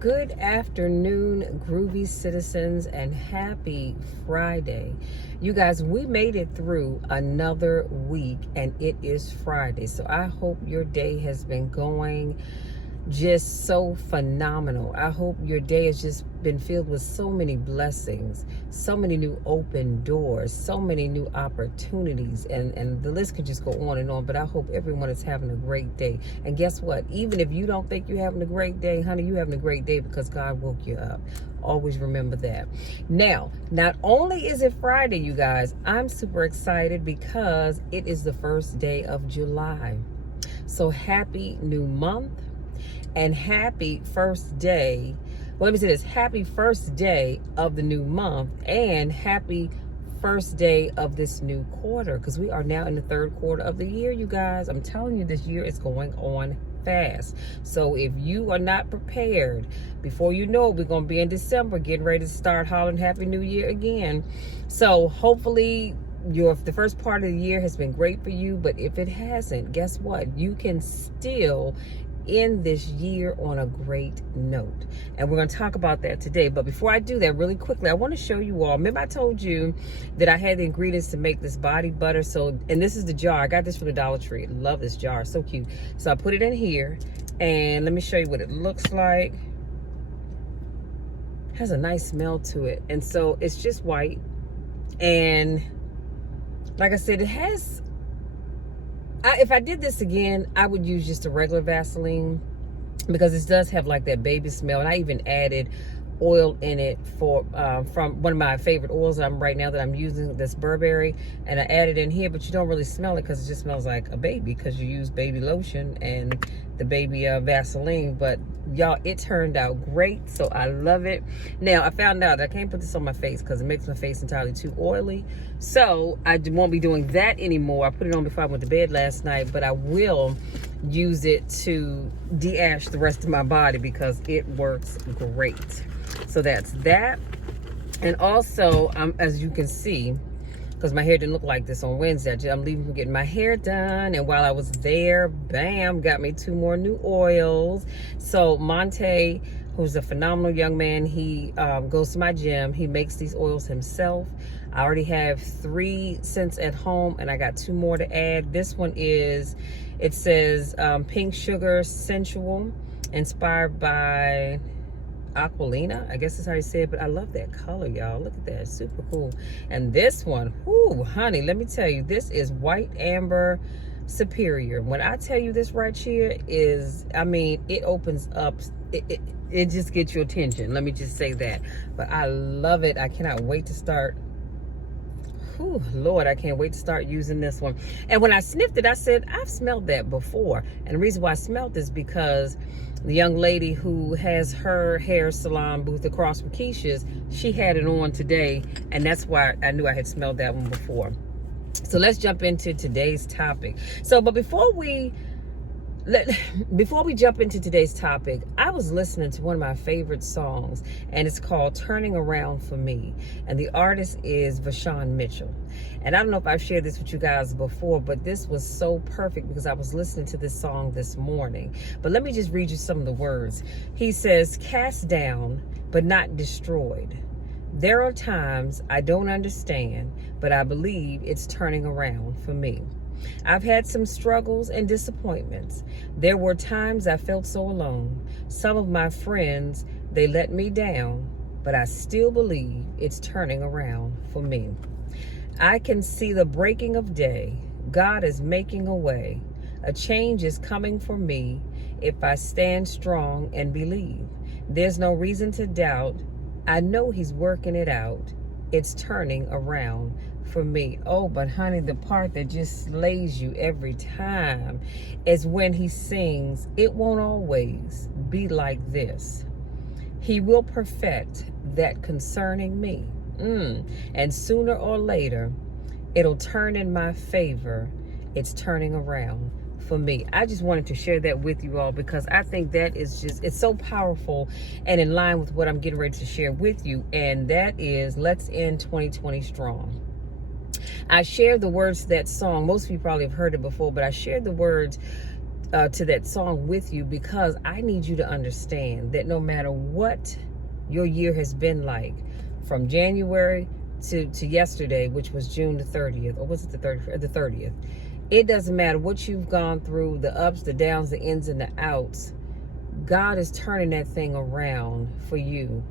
Good afternoon, groovy citizens, and happy Friday. You guys, we made it through another week and it is Friday. So I hope your day has been going just so phenomenal. I hope your day has just been filled with so many blessings, so many new open doors, so many new opportunities, and the list can just go on and on. But I hope everyone is having a great day. And guess what? Even if you don't think you're having a great day, honey, you're having a great day because God woke you up. Always remember that. Now, not only is it Friday, you guys, I'm super excited because it is the first day of July. So happy new month. And happy first day, well, let me say this, happy first day of the new month and happy first day of this new quarter, because we are now in the third quarter of the year, you guys. I'm telling you, this year is going on fast. So if you are not prepared, before you know it, we're going to be in December, getting ready to start hollering Happy New Year again. So hopefully the first part of the year has been great for you, but if it hasn't, guess what? You can still end this year on a great note, and we're going to talk about that today. But before I do that, really quickly, I want to show you all. Remember I told you that I had the ingredients to make this body butter. So, and this is the jar. I got this from the Dollar Tree. Love this jar, so cute. So I put it in here, and let me show you what it looks like. It has a nice smell to it, and so it's just white, and like I said, it has, if I did this again, I would use just a regular Vaseline because this does have like that baby smell. And I even added oil in it from one of my favorite oils right now that I'm using, this Burberry, and I added in here, but you don't really smell it because it just smells like a baby because you use baby lotion and the baby Vaseline. But y'all, it turned out great, so I love it. Now I found out I can't put this on my face because it makes my face entirely too oily, so I won't be doing that anymore. I put it on before I went to bed last night, but I will use it to de-ash the rest of my body because it works great. So that's that. And also, as you can see, because my hair didn't look like this on Wednesday, I'm leaving from getting my hair done, and while I was there, bam, got me 2 more new oils. So Monte, who's a phenomenal young man, he goes to my gym. He makes these oils himself. I already have 3 scents at home, and I got 2 more to add. This one is, it says Pink Sugar Sensual, inspired by Aquilina, I guess that's how you say it, but I love that color, y'all. Look at that, super cool. And this one, whoo, honey, let me tell you, this is White Amber Superior. When I tell you this right here is, I mean, it opens up, it just gets your attention. Let me just say that. But I love it. I cannot wait to start. Ooh, Lord, I can't wait to start using this one. And when I sniffed it, I said, I've smelled that before. And the reason why I smelled this because the young lady who has her hair salon booth across from Keisha's, she had it on today, and that's why I knew I had smelled that one before. So let's jump into today's topic. So, but before we jump into today's topic, I was listening to one of my favorite songs, and it's called Turning Around for Me. And the artist is Vashawn Mitchell. And I don't know if I've shared this with you guys before, but this was so perfect because I was listening to this song this morning. But let me just read you some of the words. He says, cast down, but not destroyed. There are times I don't understand, but I believe it's turning around for me. I've had some struggles and disappointments. There were times I felt so alone. Some of my friends, they let me down, but I still believe it's turning around for me. I can see the breaking of day. God is making a way. A change is coming for me if I stand strong and believe. There's no reason to doubt. I know He's working it out. It's turning around for me. Oh, but honey, the part that just slays you every time is when he sings, it won't always be like this. He will perfect that concerning me. And sooner or later, it'll turn in my favor. It's turning around for me. I just wanted to share that with you all because I think that is just, it's so powerful and in line with what I'm getting ready to share with you. And that is, let's end 2020 strong. I shared the words to that song. Most of you probably have heard it before, but I shared the words to that song with you, because I need you to understand that no matter what your year has been like, from January to yesterday, which was June the 30th, or was it the 30th? The 30th. It doesn't matter what you've gone through, the ups, the downs, the ins and the outs. God is turning that thing around for you.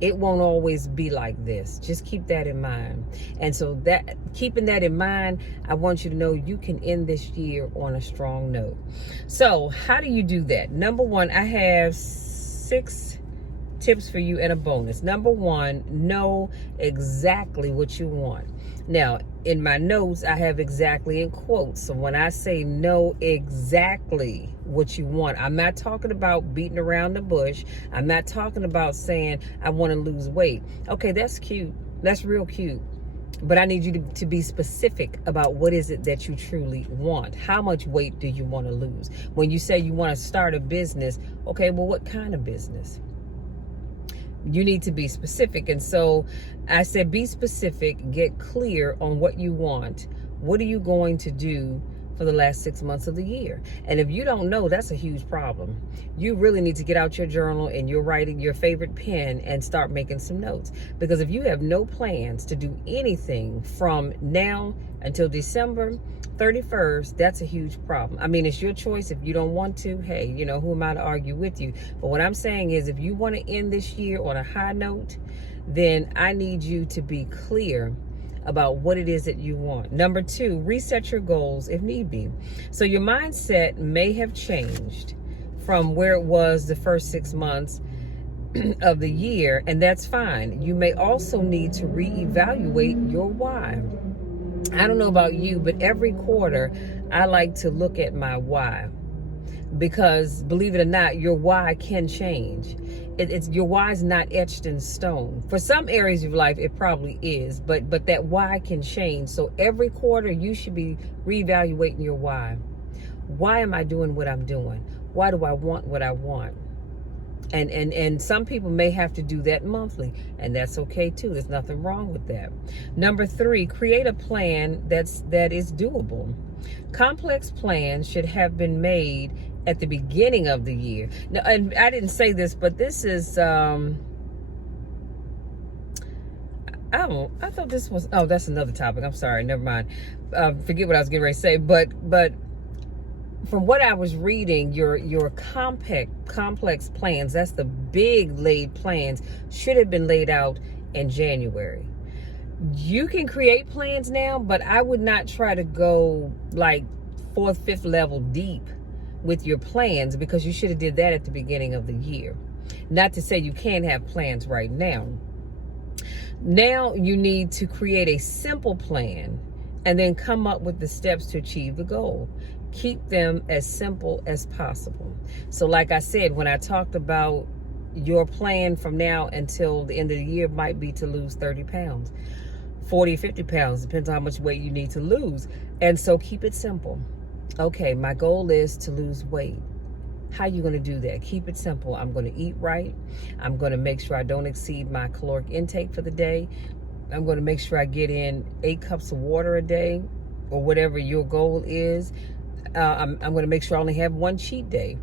It won't always be like this. Just keep that in mind. And so that, keeping that in mind, I want you to know you can end this year on a strong note. So how do you do that? Number one, I have 6 tips for you and a bonus. Number one, know exactly what you want. Now, in my notes, I have exactly in quotes. So when I say know exactly what you want, I'm not talking about beating around the bush. I'm not talking about saying I want to lose weight. Okay, that's cute. That's real cute. But I need you to be specific about what is it that you truly want. How much weight do you want to lose? When you say you want to start a business, okay, well, what kind of business? You need to be specific. And so I said, be specific, get clear on what you want. What are you going to do for the last 6 months of the year? And if you don't know, that's a huge problem. You really need to get out your journal and you're writing your favorite pen and start making some notes. Because if you have no plans to do anything from now until December 31st, that's a huge problem. I mean, it's your choice. If you don't want to, hey, you know, who am I to argue with you? But what I'm saying is, if you want to end this year on a high note, then I need you to be clear about what it is that you want. Number two, reset your goals if need be. So your mindset may have changed from where it was the first 6 months of the year, and that's fine. You may also need to reevaluate your why. I don't know about you, but every quarter I like to look at my why, because believe it or not, your why can change. It's your why is not etched in stone. For some areas of life, it probably is, but that why can change. So every quarter you should be reevaluating your why. Why am I doing what I'm doing? Why do I want what I want? And some people may have to do that monthly, and that's okay too. There's nothing wrong with that. Number three, create a plan that is doable. Complex plans should have been made at the beginning of the year. Now, and I didn't say this, but this is I thought this was, oh, that's another topic. I'm sorry, never mind. Forget what I was getting ready to say, but from what I was reading, your complex plans, that's the big laid plans, should have been laid out in January. You can create plans now, but I would not try to go like 4th, 5th level deep with your plans, because you should have did that at the beginning of the year. Not to say you can't have plans right now. Now you need to create a simple plan and then come up with the steps to achieve the goal. Keep them as simple as possible. So like I said, when I talked about your plan from now until the end of the year might be to lose 30 pounds, 40, 50 pounds, depends on how much weight you need to lose. And so keep it simple. Okay, my goal is to lose weight. How are you going to do that? Keep it simple. I'm going to eat right. I'm going to make sure I don't exceed my caloric intake for the day. I'm going to make sure I get in 8 cups of water a day, or whatever your goal is. I'm going to make sure I only have 1 cheat day.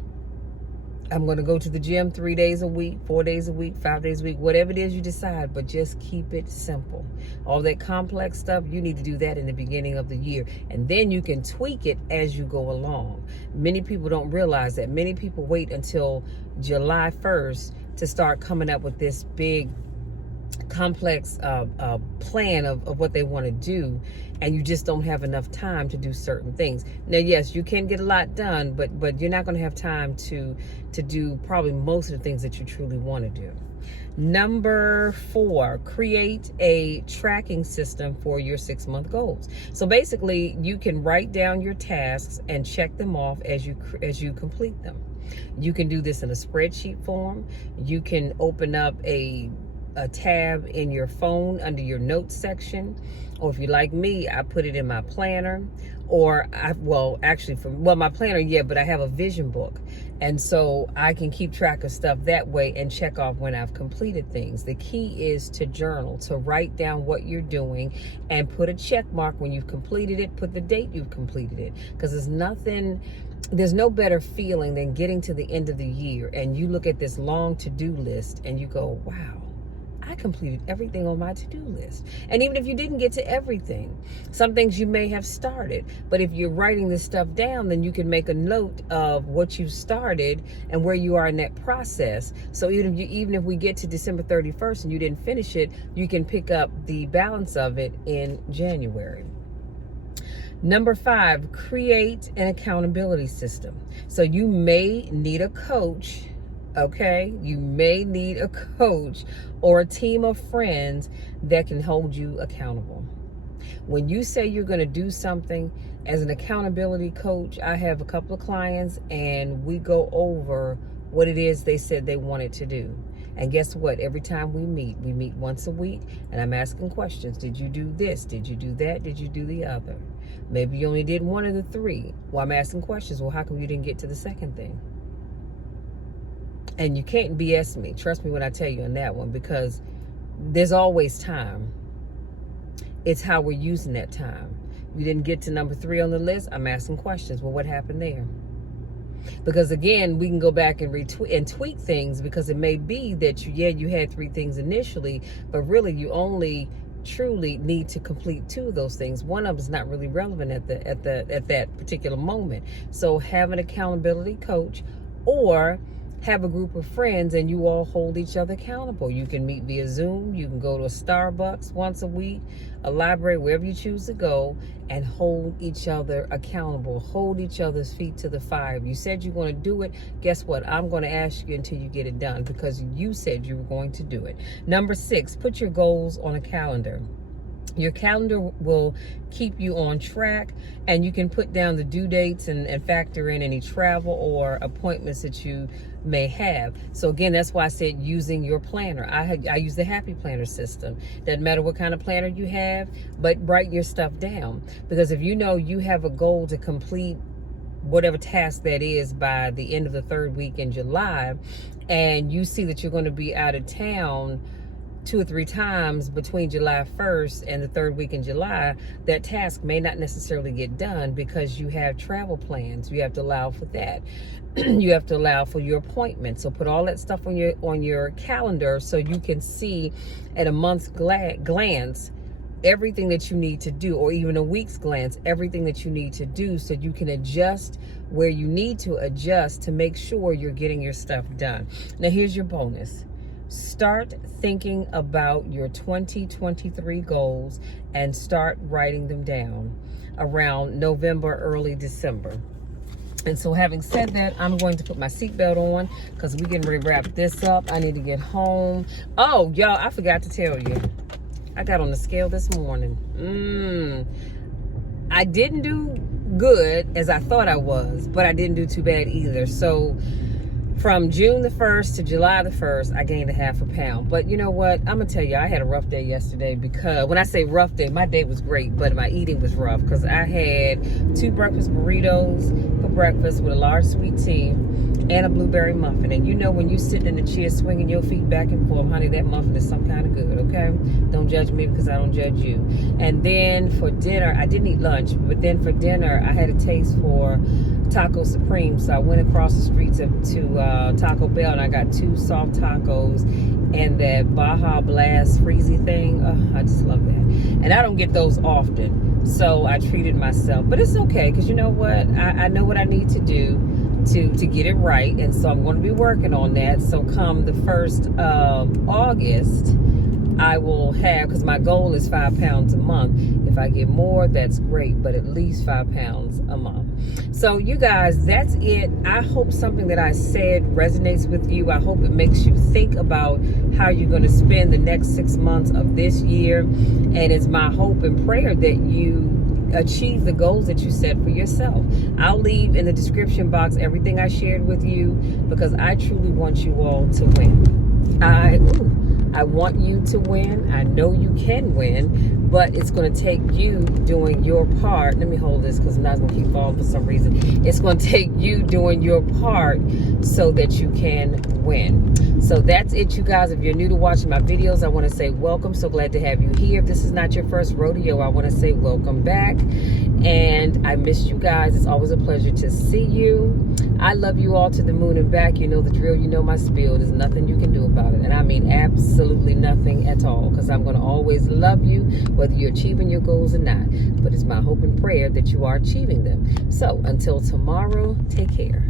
I'm going to go to the gym 3 days a week, 4 days a week, 5 days a week, whatever it is you decide, but just keep it simple. All that complex stuff, you need to do that in the beginning of the year, and then you can tweak it as you go along. Many people don't realize that. Many people wait until July 1st to start coming up with this big complex plan of what they want to do, and you just don't have enough time to do certain things. Now, yes, you can get a lot done, but you're not going to have time to do probably most of the things that you truly want to do. Number 4, create a tracking system for your 6-month goals. So basically, you can write down your tasks and check them off as you complete them. You can do this in a spreadsheet form. You can open up a tab in your phone under your notes section, or if you like me, I put it in my planner, or my planner, yeah, but I have a vision book, and so I can keep track of stuff that way and check off when I've completed things. The key is to journal, to write down what you're doing and put a check mark when you've completed it. Put the date you've completed it, because there's nothing there's no better feeling than getting to the end of the year and you look at this long to-do list and you go, wow, I completed everything on my to-do list. And even if you didn't get to everything, some things you may have started, but if you're writing this stuff down, then you can make a note of what you started and where you are in that process. So even if we get to December 31st and you didn't finish it, you can pick up the balance of it in January. Number 5, create an accountability system. So you may need a coach, okay? You may need a coach or a team of friends that can hold you accountable. When you say you're going to do something as an accountability coach, I have a couple of clients and we go over what it is they said they wanted to do. And guess what? Every time we meet once a week and I'm asking questions. Did you do this? Did you do that? Did you do the other? Maybe you only did one of the 3. Well, I'm asking questions. Well, how come you didn't get to the second thing? And you can't BS me. Trust me when I tell you on that one, because there's always time. It's how we're using that time. You didn't get to number 3 on the list. I'm asking questions. Well, what happened there? Because again, we can go back and tweak things, because it may be that you had 3 things initially, but really you only truly need to complete 2 of those things. One of them is not really relevant at that particular moment. So have an accountability coach, or have a group of friends and you all hold each other accountable. You can meet via Zoom. You can go to a Starbucks once a week, a library, wherever you choose to go, and hold each other accountable. Hold each other's feet to the fire. If you said you're going to do it, guess what? I'm going to ask you until you get it done, because you said you were going to do it. Number 6, put your goals on a calendar. Your calendar will keep you on track, and you can put down the due dates and factor in any travel or appointments that you may have. So again, that's why I said using your planner. I use the Happy Planner system. Doesn't matter what kind of planner you have, but write your stuff down. Because if you know you have a goal to complete whatever task that is by the end of the 3rd week in July, and you see that you're going to be out of town 2 or 3 times between July 1st and the 3rd week in July, that task may not necessarily get done because you have travel plans. You have to allow for that. You have to allow for your appointments. So put all that stuff on your calendar so you can see at a month's glance everything that you need to do, or even a week's glance, everything that you need to do, so you can adjust where you need to adjust to make sure you're getting your stuff done. Now here's your bonus. Start thinking about your 2023 goals and start writing them down around November, early December. And so having said that, I'm going to put my seatbelt on because we're getting ready to wrap this up. I need to get home. Oh, y'all, I forgot to tell you. I got on the scale this morning. I didn't do good as I thought I was, but I didn't do too bad either. So from June the 1st to July the 1st, I gained a half a pound. But you know what? I'm going to tell you, I had a rough day yesterday, because when I say rough day, my day was great, but my eating was rough, because I had 2 breakfast burritos for breakfast with a large sweet tea and a blueberry muffin. And you know, when you're sitting in the chair swinging your feet back and forth, honey, that muffin is some kind of good, okay? Don't judge me because I don't judge you. And then for dinner, I didn't eat lunch, but then for dinner, I had a taste for Taco Supreme. So I went across the street to Taco Bell, and I got 2 soft tacos and that Baja Blast freezy thing. Oh, I just love that. And I don't get those often, so I treated myself. But it's okay, because you know what? I know what I need to do to get it right, and so I'm going to be working on that. So come the 1st of August, I will have, because my goal is 5 pounds a month. If I get more, that's great, but at least 5 pounds a month. So you guys, that's it. I hope something that I said resonates with you. I hope it makes you think about how you're going to spend the next 6 months of this year. And it's my hope and prayer that you achieve the goals that you set for yourself. I'll leave in the description box everything I shared with you, because I truly want you all to win. I want you to win. I know you can win, but it's going to take you doing your part. Let me hold this because I'm not going to keep falling for some reason. It's going to take you doing your part so that you can win. So that's it, you guys. If you're new to watching my videos, I want to say welcome. So glad to have you here. If this is not your first rodeo, I want to say welcome back. And I missed you guys. It's always a pleasure to see you. I love you all to the moon and back. You know the drill. You know my spiel. There's nothing you can do about it. And I mean absolutely nothing at all, because I'm going to always love you, whether you're achieving your goals or not. But it's my hope and prayer that you are achieving them. So until tomorrow, take care.